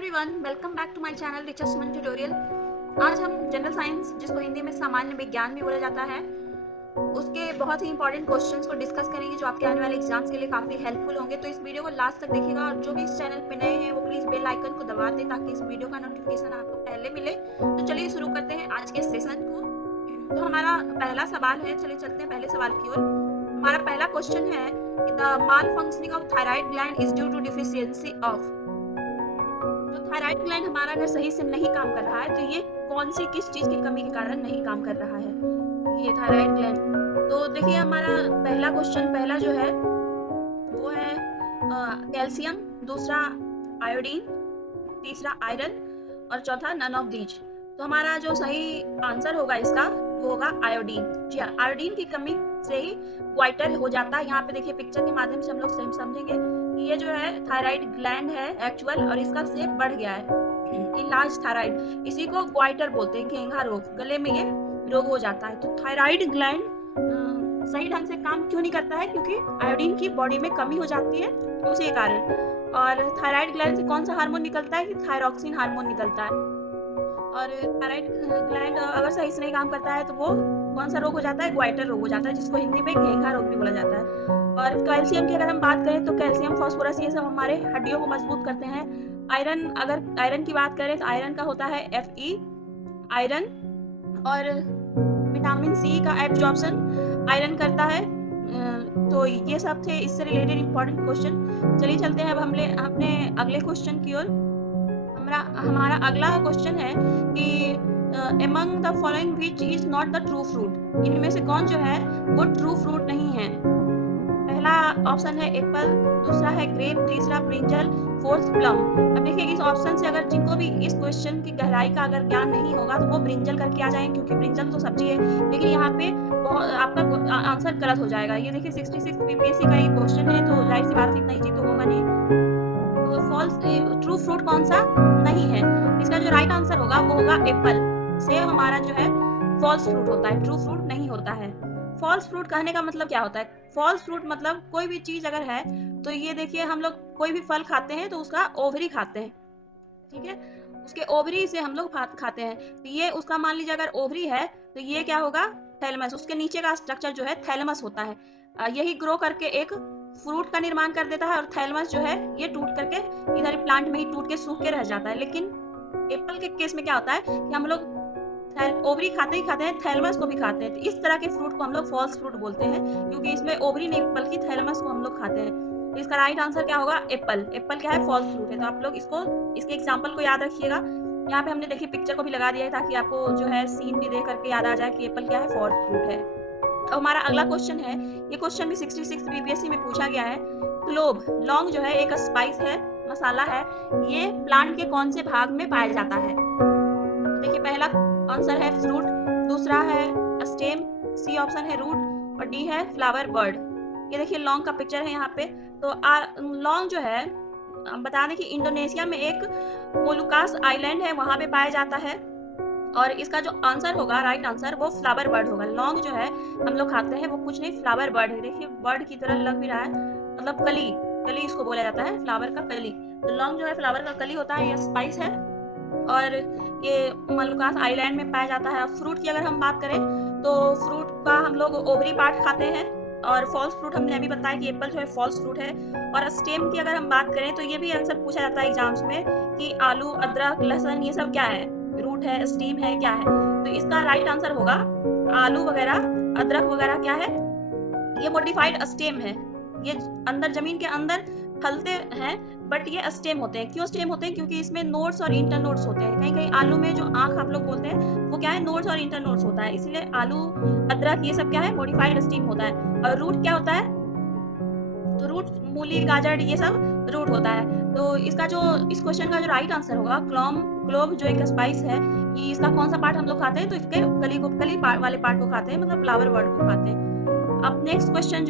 Everyone, welcome back to my channel रिचर Suman tutorial. आज हम जनरल साइंस, जिसको हिंदी में सामान्य विज्ञान भी बोला जाता है, उसके बहुत ही इंपॉर्टेंट क्वेश्चंस को डिस्कस करेंगे जो आपके आने वाले एग्जाम्स के लिए काफ़ी हेल्पफुल होंगे। तो इस वीडियो को लास्ट तक देखिएगा और जो भी इस चैनल पे नए हैं वो प्लीज़ बेल आइकन को दबा दें ताकि इस वीडियो का नोटिफिकेशन आपको पहले मिले। तो चलिए शुरू करते हैं आज के सेशन को। तो हमारा पहला सवाल है, चलिए चलते हैं पहले सवाल की ओर। हमारा पहला क्वेश्चन है कि the malfunctioning of thyroid gland is due to deficiency of. Thyroid gland हमारा अगर सही से नहीं काम कर रहा है तो ये कौन सी किस चीज की कमी के कारण नहीं काम कर रहा है ये थायराइड ग्लैंड। तो देखिए हमारा पहला जो है वो है कैल्शियम, दूसरा आयोडीन, तीसरा आयरन और चौथा नन ऑफ दीज। तो हमारा जो सही आंसर होगा इसका वो होगा आयोडीन। जी हाँ, आयोडीन की कमी से ही क्वाइटर हो जाता है। यहाँ पे देखिए पिक्चर के माध्यम से हम लोग समझेंगे कि ये जो है थायराइड ग्लैंड है एक्चुअल, और इसका शेप बढ़ गया है, इनलार्ज थायराइड। इसी को क्वाइटर बोलते हैं, घेंघा रोग, गले में ये रोग हो जाता है। तो थायराइड ग्लैंड सही ढंग से काम क्यों नहीं करता है? क्योंकि आयोडीन की बॉडी में कमी हो जाती है, उसी कारण। और थायराइड ग्लैंड से कौन सा हार्मोन निकलता है? कि थायरॉक्सिन हार्मोन निकलता है। और थायराइड ग्लैंड अगर सही से नहीं काम करता है तो वो कौन सा रोग हो जाता है? ग्वाइटर रोग हो जाता है, जिसको हिंदी में घेंघा रोग भी बोला जाता है। और कैल्शियम की अगर हम बात करें तो कैल्शियम, फास्फोरस, ये सब हमारे हड्डियों को मजबूत करते हैं। आयरन, अगर आयरन की बात करें तो आयरन का होता है Fe, आयरन। और विटामिन सी का एब्जॉर्प्शन आयरन करता है। तो ये सब थे इससे रिलेटेड इंपॉर्टेंट क्वेश्चन। चलिए चलते हैं अब हमने अपने अगले क्वेश्चन की ओर। हमारा अगला क्वेश्चन है कि among the following which is not the true fruit। इनमें से कौन जो है वो ट्रू फ्रूट नहीं है? पहला ऑप्शन है एप्पल, दूसरा है ग्रेप, तीसरा ब्रिंजल, फोर्थ प्लम। अब देखिए इस ऑप्शन से अगर जिनको भी इस क्वेश्चन की गहराई का अगर ज्ञान नहीं होगा तो वो ब्रिंजल करके आ जाए, क्योंकि ब्रिंजल तो सब्जी है। लेकिन यहाँ पे आपका आंसर गलत हो जाएगा। ये देखिए 66 बीपीएससी का ये क्वेश्चन है, तो जाहिर सी बात इतना इजी तो होगा नहीं। तो फॉल्स, ट्रू फ्रूट कौन सा नहीं है? इसका जो राइट आंसर होगा वो होगा एप्पल। सेब हमारा जो है फॉल्स फ्रूट होता है, ट्रू फ्रूट नहीं होता है। फॉल्स फ्रूट कहने का मतलब क्या होता है? फॉल्स फ्रूट मतलब कोई भी चीज अगर है तो ये देखिए हम लोग कोई भी फल खाते हैं तो उसका ओवरी खाते हैं, ठीक है, उसके ओवरी से हम लोग खाते हैं। तो ये उसका मान लीजिए अगर ओवरी है तो ये क्या होगा? थैलेमस। उसके नीचे का स्ट्रक्चर जो है थैलेमस होता है। यही ग्रो करके एक फ्रूट का निर्माण कर देता है, और थैलेमस जो है ये टूट करके इधर प्लांट में ही टूट के सूख के रह जाता है। लेकिन एप्पल के केस में क्या होता है कि हम लोग ओवरी खाते ही खाते हैं, थैलेमस को भी खाते हैं। तो इस तरह के फ्रूट को हम लोग फॉल्स फ्रूट बोलते हैं, क्योंकि इसमें ओवरी नहीं बल्कि थैलेमस को हम लोग खाते हैं। तो इसका राइट आंसर क्या होगा? एप्पल। एप्पल क्या है? फॉल्स फ्रूट है। तो आप लोग इसको, इसके एग्जाम्पल को याद रखिएगा। यहाँ पे हमने देखिए पिक्चर को भी लगा दिया है ताकि आपको जो है सीन भी देख करके याद आ जाए कि एप्पल क्या है? फॉल्स फ्रूट है। तो हमारा अगला क्वेश्चन है, ये क्वेश्चन भी 66 बीपीएससी में पूछा गया है। क्लोव, लौंग जो है एक स्पाइस है, मसाला है, ये प्लांट के कौन से भाग में पाया जाता है? देखिए पहला आंसर है फ्रूट, दूसरा है स्टेम, सी ऑप्शन है रूट, और डी है फ्लावर बर्ड। ये देखिए लौंग का पिक्चर है यहाँ पे। तो लौंग जो है बता दें कि इंडोनेशिया में एक मोलुकास आइलैंड है, वहां पे पाया जाता है। और इसका जो आंसर होगा, राइट आंसर, वो फ्लावर बर्ड होगा। लौंग जो है हम लोग खाते हैं वो कुछ नहीं, फ्लावर बर्ड है। देखिए बर्ड की तरह लग भी रहा है, मतलब कली, कली इसको बोला जाता है, फ्लावर का कली। तो लौंग जो है फ्लावर का कली होता है, ये स्पाइस है, और ये मोलुकास आइलैंड में पाया जाता है। फ्रूट की अगर हम बात करें तो फ्रूट का हम लोग ओवरी पार्ट खाते हैं। और फॉल्स फ्रूट हमने अभी बताया कि एप्पल जो है फॉल्स फ्रूट है। और स्टेम की अगर हम बात करें तो ये भी आंसर पूछा जाता है एग्जाम्स में कि आलू, अदरक, लहसुन, ये सब क्या है? रूट है, स्टीम है, क्या है? तो इसका राइट आंसर होगा आलू वगैरह, अदरक वगैरह क्या है? ये मॉडिफाइड स्टेम है। ये अंदर जमीन के अंदर फलते हैं, बट ये स्टेम होते हैं। क्यों स्टेम होते हैं? क्योंकि इसमें नोड्स और इंटर नोड्स होते हैं। कहीं कहीं आलू में जो आंख आप लोग बोलते हैं वो क्या है? नोड्स और इंटर नोड्स होता है। इसीलिए आलू, अदरक, ये सब क्या है? मॉडिफाइड स्टीम होता है। और रूट क्या होता है? तो रूट मूली, गाजर, ये सब रूट होता है। तो इसका जो, इस क्वेश्चन का जो राइट आंसर होगा क्लोव जो एक स्पाइस है, कि इसका कौन सा पार्ट हम लोग खाते हैं? तो इसके कली वाले पार्ट को खाते हैं, मतलब फ्लावर वर्ड को खाते हैं। अब नेक्स्ट क्वेश्चन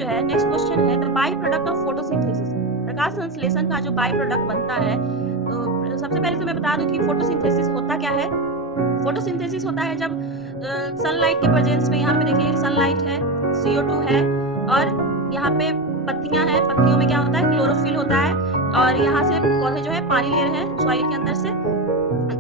है the byproduct of photosynthesis. प्रकाश संश्लेषण का जो बाई प्रोडक्ट बनता है, तो सबसे पहले तो मैं बता दूं कि फोटोसिंथेसिस होता क्या है। फोटोसिंथेसिस होता है जब सनलाइट के प्रेजेंस में, यहाँ पे देखिए सनलाइट है, CO2 है, और यहाँ पे पत्तियां हैं, पत्तियों में क्या होता है? क्लोरोफिल होता है, और यहाँ से पौधे जो है पानी ले रहे हैं सॉइल के अंदर से।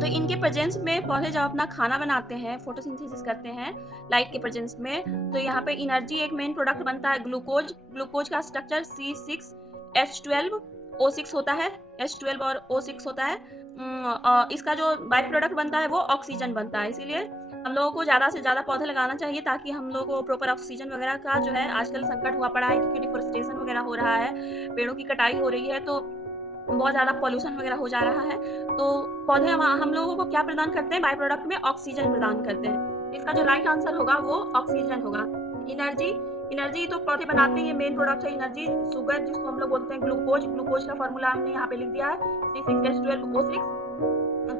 तो इनके प्रेजेंस में पौधे जब अपना खाना बनाते हैं, फोटोसिंथेसिस करते हैं लाइट के प्रेजेंस में, तो यहाँ पे एनर्जी एक मेन प्रोडक्ट बनता है ग्लूकोज। ग्लूकोज का स्ट्रक्चर C6H12O6 होता है, H12 और O6 होता है। इसका जो बाई प्रोडक्ट बनता है वो ऑक्सीजन बनता है। इसीलिए हम लोगों को ज़्यादा से ज़्यादा पौधे लगाना चाहिए ताकि हम लोगों को प्रॉपर ऑक्सीजन वगैरह का जो है, आजकल संकट हुआ पड़ा है क्योंकि डिफोरेस्टेशन वगैरह हो रहा है, पेड़ों की कटाई हो रही है, तो बहुत ज़्यादा पॉल्यूशन वगैरह हो जा रहा है। तो पौधे हम लोगों को क्या प्रदान करते हैं? बाई प्रोडक्ट में ऑक्सीजन प्रदान करते हैं। इसका जो राइट आंसर होगा वो ऑक्सीजन होगा। एनर्जी, एनर्जी तो पौधे बनाते हैं, ये मेन प्रोडक्ट है एनर्जी। शुगर जिसको हम लोग बोलते हैं ग्लूकोज, ग्लूकोज का फॉर्मूला हमने यहाँ पे लिख दिया है C6H12O6।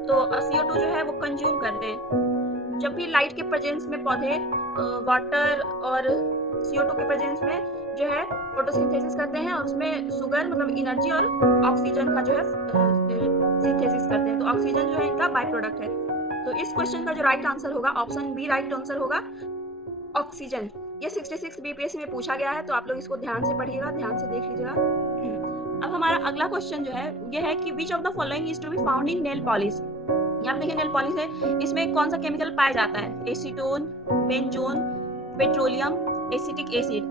तो CO2 जो है वो कंज्यूम करते हैं। जब भी लाइट के प्रेजेंस में पौधे वाटर और CO2 के प्रेजेंस में जो है फोटोसिंथेसिस करते हैं और उसमें शुगर मतलब एनर्जी और ऑक्सीजन का जो है सिंथेसिस करते हैं। तो ऑक्सीजन जो है इनका बाय प्रोडक्ट है। तो इस क्वेश्चन का जो राइट आंसर होगा ऑप्शन बी राइट आंसर होगा, ऑक्सीजन। ये 66 बीपीएससी में पूछा गया है, तो आप लोग इसको ध्यान से पढ़िएगा, ध्यान से देख लीजिएगा। अब हमारा अगला क्वेश्चन जो है ये है कि which of the following is to be found in nail polish. यहाँ देखिए नेल पॉलिश है, इसमें कौन सा केमिकल पाया जाता है? Acetone, benzene, petroleum, acetic acid.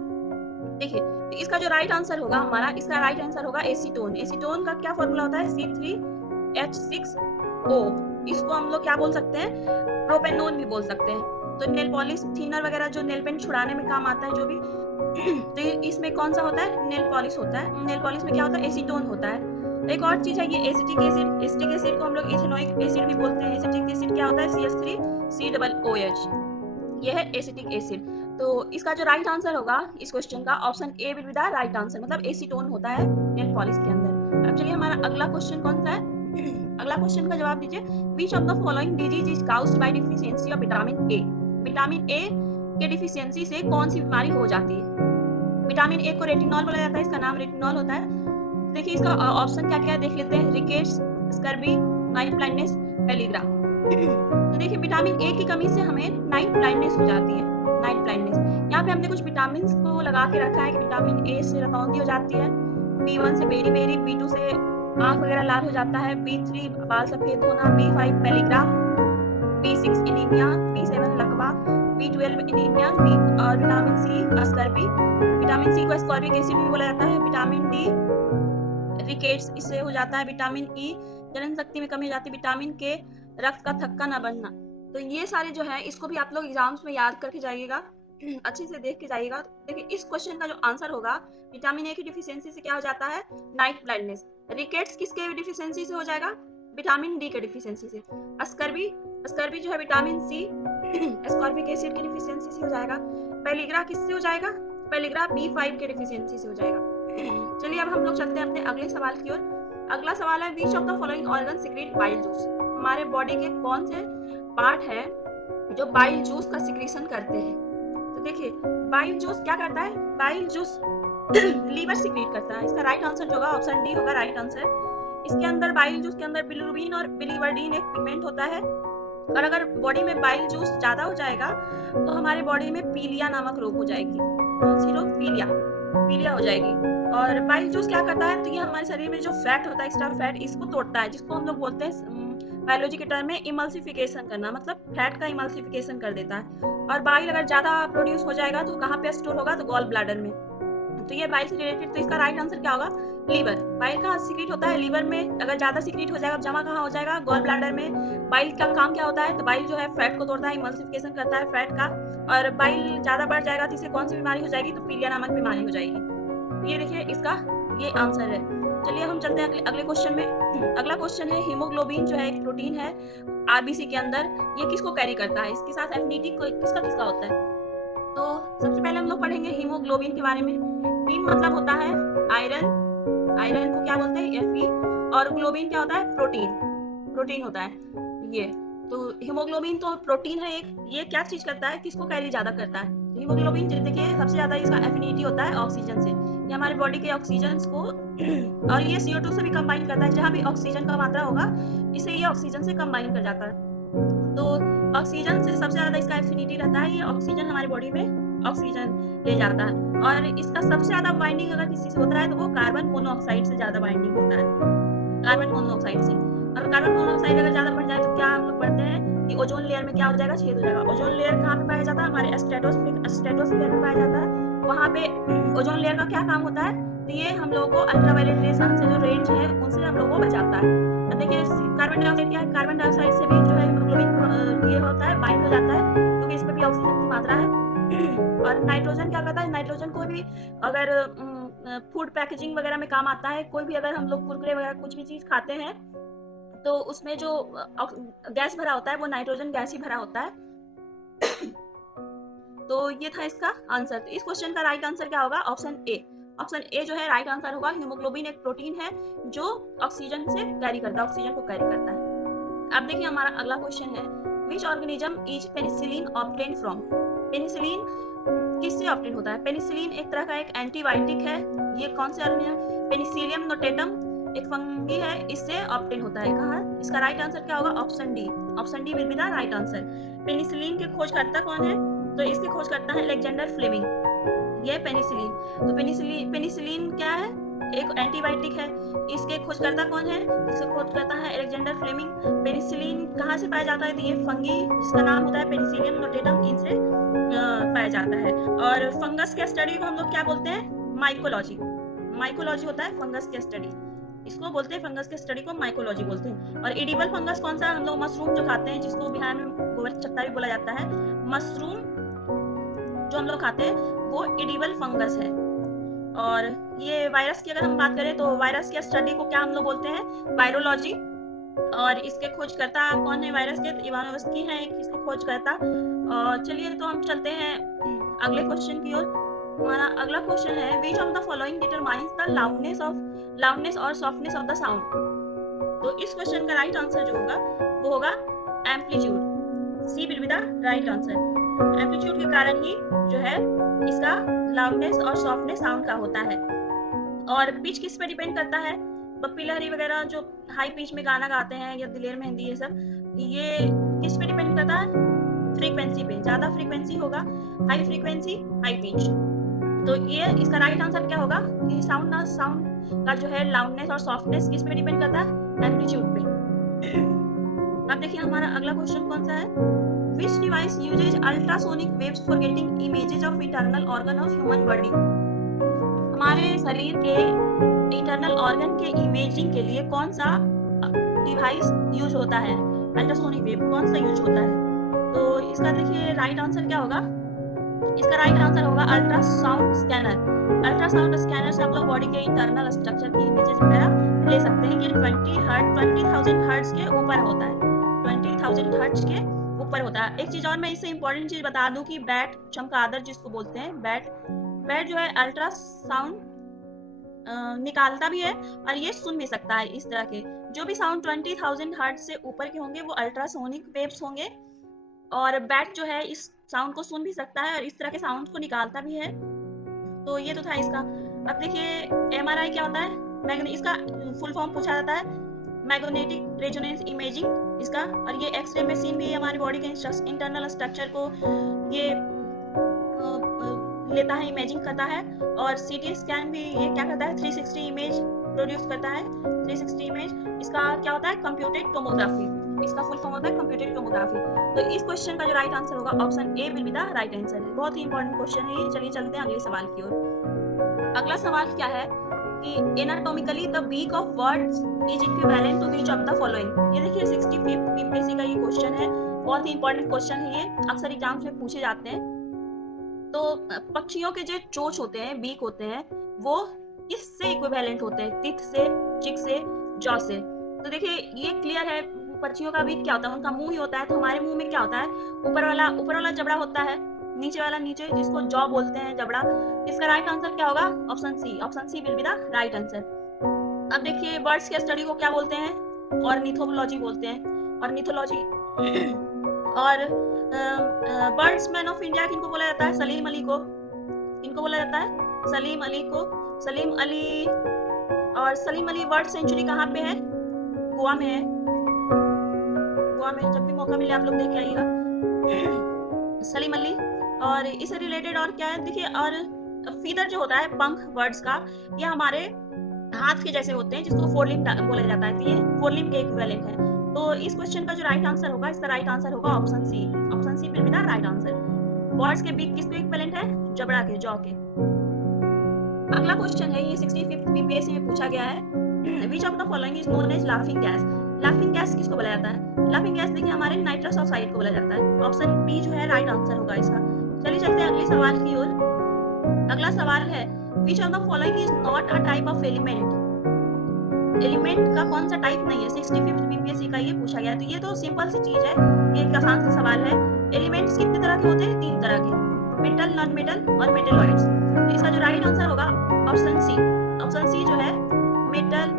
देखिए तो इसका जो राइट आंसर होगा हमारा, इसका राइट आंसर होगा एसीटोन। एसीटोन का क्या फॉर्मूला होता है? C3H6O। इसको हम लोग क्या बोल सकते हैं? प्रोपेनोन भी बोल सकते हैं। तो नेल पॉलिश थिनर वगैरह जो नेल पेंट छुड़ाने में काम आता है जो भी, तो इसमें कौन सा होता है? नेल पॉलिश होता है। नेल पॉलिश में क्या होता है? एसीटोन होता है। एक और चीज है ये एसिटिक एसिड। एसिटिक एसिड को हम लोग इथेनोइक एसिड भी बोलते हैं। एसिटिक एसिड क्या होता है? CH3COOH। ये है एसिटिक एसिड। तो इसका जो राइट आंसर होगा इस क्वेश्चन का option A will be the right answer, मतलब एसीटोन होता है नेल पॉलिश के अंदर। अब चलिए हमारा अगला क्वेश्चन कौन सा है? अगला क्वेश्चन का जवाब दीजिए। Which of the following disease is caused bye deficiency of vitamin A. Vitamin A के डिफिशियंसी से कौन सी बीमारी हो जाती है? विटामिन ए को रेटिनॉल बोला जाता है, इसका नाम रेटिनॉल होता है। देखिए इसका ऑप्शन क्या क्या है देख लेते हैं। Rickets, scurvy, night blindness, pellagra. तो देखिए विटामिन ए की कमी से हमें नाइट ब्लाइंडनेस हो जाती है। नाइट ब्लाइंडनेस, यहाँ पे हमने कुछ विटामिन को लगा के रखा है कि विटामिन ए से रतौंधी हो जाती है, B1 से बेरी बेरी, B2 से आंख वगैरह लाल हो जाता है, B3 बाल सफेद होना, B5 पेलिग्रा, B6 एनीमिया, B7 लकवा, B12 एनीमिया, और vitamin C scurvy. Vitamin C को स्कॉर्बिक एसिड भी बोला जाता है। विटामिन डी रिकेट्स, इससे हो जाता है। विटामिन ई जनन शक्ति में कमी हो जाती है। विटामिन के रक्त का थक्का न बनना। तो ये सारे जो है इसको भी आप लोग एग्जाम्स में याद करके जाइएगा, अच्छे से देख के जाइएगा। देखिए इस क्वेश्चन का जो आंसर होगा विटामिन ए की डिफिशियंसी से क्या हो जाता है? Night blindness. रिकेट्स किसके डिफिशियंसी से हो जाएगा? विटामिन डी के डिफिशियंसी से। स्कर्वी, स्कर्वी जो है विटामिन सी एस्कॉर्बिक एसिड की डिफिशियंसी से हो जाएगा। पेलिग्रा किससे हो जाएगा? पेलिग्रा B5 के डिफिशियंसी से हो जाएगा। चलिए अब हम लोग चलते हैं अपने अगले सवाल की ओर। अगला सवाल है which of the following organ secret bile juice. हमारे बॉडी के कौन से पार्ट है जो बाइल जूस का सिक्रीशन करते हैं? तो देखिए बाइल जूस क्या करता है? बाइल जूस लीवर सीक्रेट करता है। इसका राइट आंसर जो होगा ऑप्शन डी होगा राइट आंसर। इसके अंदर बाइल जूस के अंदर बिलिरुबिन और बिलिवर्डिन एक पिगमेंट होता है, और अगर बॉडी में बाइल जूस ज्यादा हो जाएगा तो हमारे बॉडी में पीलिया नामक रोग हो जाएगी। कौन सी रोग? पीलिया, पीलिया हो जाएगी। और बाइल जूस क्या करता है? तो ये हमारे शरीर में जो फैट होता है, एक्स्ट्रा फैट, इसको तोड़ता है, जिसको हम लोग बोलते हैं बायोलॉजी के टर्म में इमल्सिफिकेशन करना, मतलब फैट का इमल्सिफिकेशन कर देता है। और बाइल अगर ज्यादा प्रोड्यूस हो जाएगा तो कहाँ पे स्टोर होगा? तो गॉल ब्लैडर में। तो ये बाइल से रिलेटेड, तो इसका राइट आंसर क्या होगा? लीवर। बाइल कहाँ सीक्रेट होता है? लीवर में। अगर ज्यादा सीक्रेट हो जाएगा जमा कहाँ हो जाएगा? गॉल ब्लैडर में। बाइल का काम क्या होता है? तो बाइल जो है फैट को तोड़ता है, इमल्सिफिकेशन करता है फैट का। और बाइल ज्यादा बढ़ जाएगा तो इससे कौन सी बीमारी हो जाएगी? तो पीलिया नामक बीमारी हो जाएगी। ये देखिए इसका ये आंसर है। चलिए हम चलते हैं अगले क्वेश्चन में। अगला क्वेश्चन है हीमोग्लोबिन जो है एक प्रोटीन है आरबीसी के अंदर, ये किसको कैरी करता है? इसके साथ एफिनिटी किसका किसका होता है? तो सबसे पहले हम लोग पढ़ेंगे हीमोग्लोबिन के बारे में। हीम मतलब होता है आयरन, आयरन को क्या बोलते हैं? Fe। और ग्लोबिन क्या होता है? प्रोटीन, प्रोटीन होता है ये। तो हीमोग्लोबिन तो प्रोटीन है एक, ये क्या चीज करता है? किसको कैरी ज्यादा करता है? हीमोग्लोबिन देखिए सबसे ज्यादा इसका एफिनिटी होता है ऑक्सीजन से। ये हमारे बॉडी के ऑक्सीजन को और ये CO2 से भी कंबाइन करता है। जहाँ भी ऑक्सीजन का मात्रा होगा इसे ये ऑक्सीजन से कंबाइन कर जाता है। तो ऑक्सीजन से सबसे ज्यादा इसका एफिनिटी रहता है। ये ऑक्सीजन हमारे बॉडी में ऑक्सीजन ले जाता है। और इसका सबसे ज्यादा बाइंडिंग अगर किसी से होता है तो वो कार्बन मोनोऑक्साइड से ज्यादा बाइंडिंग होता है, कार्बन मोनोऑक्साइड से। और कार्बन मोनोऑक्साइड अगर ज्यादा बढ़ जाए तो क्या हम लोग पढ़ते हैं कि ओजोन लेयर में क्या हो जाएगा, छेद हो जाएगा। ओजोन लेयर कहाँ पे पाया जाता है, हमारे स्ट्रेटोस्फीयर में पाया जाता है। वहाँ पे ओजोन लेयर का क्या काम होता है, तो ये हम लोगों को अल्ट्रावायलेट रे सन से जो रेंज है उनसे हम लोगों को बचाता है। अब देखिए कार्बन डाइऑक्साइड क्या है, कार्बन डाइऑक्साइड से भी जो है हीमोग्लोबिन ये होता है, बाइंड हो जाता है, क्योंकि इसमें भी ऑक्सीजन की मात्रा है। और नाइट्रोजन क्या करता है, नाइट्रोजन को भी अगर फूड पैकेजिंग वगैरह में काम आता है। कोई भी अगर हम लोग कुरकुरे वगैरह कुछ भी चीज खाते हैं तो उसमें जो गैस भरा होता है वो नाइट्रोजन गैस ही भरा होता है। तो ये था इसका आंसर। तो इस क्वेश्चन का राइट आंसर क्या होगा, ऑप्शन ए। ऑप्शन ए जो है राइट आंसर होगा। हीमोग्लोबिन एक प्रोटीन है जो ऑक्सीजन से कैरी करता है, ऑक्सीजन को कैरी करता है। अब देखिए हमारा अगला क्वेश्चन है, which organism is penicillin obtain from. Penicillin किससे ऑब्टेन होता है, पेनिसिलिन एक तरह का एक एंटीबायोटिक है। ये कौन से ऑर्गेनिज्म, पेनिसिलियम नोटेटम एक फंगी है, इससे ऑब्टेन होता है। कहाँ, इसका राइट आंसर क्या होगा, option D. Option D will be the right answer. Penicillin के खोजकर्ता कौन है, तो इसके खोजकर्ता है अलेक्जेंडर फ्लेमिंग। ये पेनिसिलिन, तो पेनिसिलिन क्या है, एक एंटीबायोटिक है। इसके खोजकर्ता कौन है, इसके खोजकर्ता है अलेक्जेंडर फ्लेमिंग। पेनिसिलिन कहाँ से पाया जाता है, तो ये फंगी जिसका नाम होता है पेनिसिलियम नोटेटम, इनसे पाया जाता है। और फंगस के स्टडी को हम लोग क्या बोलते हैं, माइकोलॉजी। माइकोलॉजी होता है फंगस के स्टडी, इसको बोलते हैं, फंगस के स्टडी को माइकोलॉजी बोलते हैं। और एडिबल फंगस कौन सा, हम लोग मशरूम जो खाते हैं, जिसको बिहार में गोबर चट्टा भी बोला जाता है, मशरूम जो हम लोग खाते हैं वो एडिबल फंगस है। और ये वायरस की अगर हम बात करें तो वायरस के स्टडी को क्या हम लोग बोलते हैं, वायरोलॉजी। और इसके खोजकर्ता कौन है वायरस के, इवानोव्स्की है इसके खोजकर्ता। और चलिए तो हम चलते हैं अगले क्वेश्चन की ओर। हमारा अगला क्वेश्चन है, which of the following determines the loudness और सॉफ्टनेस ऑफ द साउंड। तो इस क्वेश्चन का राइट आंसर जो होगा वो होगा amplitude. C will be the right answer. Amplitude के कारण ही जो है इसका लाउडनेस और सॉफ्टनेस साउंड का होता है। और पिच किस पे डिपेंड करता है, पप्पी लहरी वगैरह जो हाई पिच में गाना गाते हैं, या दिलेर मेहंदी, ये सब ये किस पे डिपेंड करता है, फ्रीक्वेंसी पे। ज्यादा फ्रीक्वेंसी होगा, हाई फ्रीक्वेंसी हाई पिच। तो ये इसका राइट आंसर क्या होगा कि साउंड का जो है लाउडनेस और सॉफ्टनेस किस पे डिपेंड करता है, एम्पलीट्यूड पे। अब देखिए हमारा अगला क्वेश्चन कौन सा है, which device uses ultrasonic waves for getting images of internal organ of human body। हमारे शरीर के इंटरनल ऑर्गन के इमेजिंग के लिए कौन सा डिवाइस यूज होता है, अल्ट्रासोनिक वेव कौन सा यूज होता है। तो इसका देखिए राइट आंसर क्या होगा, इसका राइट आंसर होगा अल्ट्रासाउंड स्कैनर। अल्ट्रासाउंड स्कैनर से हम लोग बॉडी के इंटरनल स्ट्रक्चर की इमेजेस वगैरह ले सकते हैं। ये 20,000 हर्ट्ज के ऊपर होता है, 20,000 हर्ट्ज के ऊपर होता है। एक चीज और मैं इससे इंपॉर्टेंट चीज बता दूं कि बैट चमगादड़ जिसको बोलते हैं, बैट जो है अल्ट्रासाउंड निकालता भी है और ये सुन भी सकता है। इस तरह के जो भी साउंड 20,000 हर्ट्ज से ऊपर के होंगे वो अल्ट्रासोनिक वेव्स होंगे। और बैट जो है इस साउंड को सुन भी सकता है और इस तरह के साउंड को निकालता भी है। तो ये तो था इसका। अब देखिए एमआरआई क्या होता है, इसका फुल फॉर्म पूछा जाता है, मैग्नेटिक रेजोनेंस इमेजिंग इसका। और ये एक्सरे मशीन भी हमारी बॉडी के इंटरनल स्ट्रक्चर को ये लेता है, इमेजिंग करता है। और सीटी स्कैन भी ये क्या करता है, 360 इमेज प्रोड्यूस करता है। 360 इमेज इसका क्या होता है, कंप्यूटेड टोमोग्राफी, इसका फुल फॉर्म होता है कंप्यूटेड टोमोग्राफी। तो इस क्वेश्चन का जो राइट आंसर होगा option A will be the right answer. बहुत ही इंपॉर्टेंट क्वेश्चन है ये। चलिए चलते हैं अगले सवाल की ओर। अगला सवाल क्या है कि anatomically the beak of birds is equivalent to which of the following. ये देखिए 65th बीपीएससी का ये क्वेश्चन है, बहुत ही इंपॉर्टेंट क्वेश्चन है ये, अक्सर एग्जाम्स में पूछे जाते हैं। तो पक्षियों के जो चोंच होते हैं, बीक होते हैं, वो किससे इक्विवेलेंट होते हैं, तित से, चिक से, जॉ से। तो देखिए ये क्लियर है, पक्षियों का बीक क्या होता है, उनका मुंह ही होता है। तो हमारे मुंह में क्या होता है, ऊपर वाला जबड़ा होता है, नीचे वाला नीचे, जिसको जॉ बोलते हैं, जबड़ा। इसका राइट आंसर क्या होगा, option C. Option C will be the right answer. अब देखिए बर्ड्स के स्टडी को क्या बोलते हैं, ऑर्निथोलॉजी बोलते हैं, ऑर्निथोलॉजी। और बर्ड्समैन ऑफ इंडिया किनको बोला जाता है, सलीम अली को। किनको बोला जाता है, सलीम अली को। सलीम अली, और सलीम अली बर्ड सेंचुरी कहाँ पे है, गोवा में है। गोवा में जब भी मौका मिले आप लोग देख के आइएगा सलीम अली। और इससे रिलेटेड और क्या है देखिए, और फीदर जो होता है पंख वर्ड्स का, ये हमारे हाथ के जैसे होते हैं, जिसको फोरलिम्ब बोला जाता है। तो ये फोरलिम्ब के इक्विवेलेंट है। तो इस क्वेश्चन का जो राइट आंसर होगा, इसका राइट आंसर होगा option C. Option C will be the right answer. Birds के बीक किसके इक्विवेलेंट है? जबड़ा के, जॉ के। अगला क्वेश्चन है, ये 65th बीपीएससी में पूछा गया है। Which of the following is known as laughing gas? Laughing gas किसको बोला जाता है? लाफिंग गैस देखिए हमारे नाइट्रस ऑक्साइड को बोला जाता है। ऑप्शन बी जो है राइट आंसर होगा इसका। चलिए चलते हैं अगले सवाल की ओर। अगला सवाल है, which of the following is not a type of element? Element का कौन सा टाइप नहीं है? 65th बीपीएससी का ये पूछा गया है। तो ये तो सिंपल सी चीज है, ये एक आसान सा सवाल है। एलिमेंट्स कितने तरह के होते हैं? 3 तरह के, मेटल, नॉन मेटल और मेटेलॉइड्स। तो इसका जो राइट आंसर होगा ऑप्शन सी। ऑप्शन सी जो है मेटल,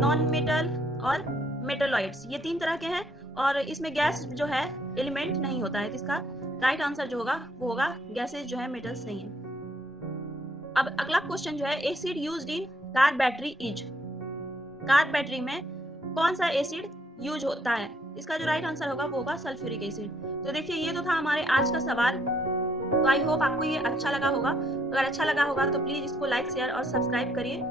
नॉन मेटल और मेटेलॉइड्स, ये 3 तरह के हैं। और इसमें गैस जो है एलिमेंट नहीं होता है। तो इसका राइट आंसर जो होगा वो होगा गैसेस जो है मेटल्स नहीं है। अब अगला क्वेश्चन जो है, acid used in car battery is? Car battery में कौन सा एसिड यूज होता है? इसका जो राइट आंसर होगा वो होगा सल्फ्यूरिक एसिड। तो देखिए ये तो था हमारे आज का सवाल। तो आई होप आपको ये अच्छा लगा होगा। अगर अच्छा लगा होगा तो प्लीज इसको लाइक, शेयर और सब्सक्राइब करिए।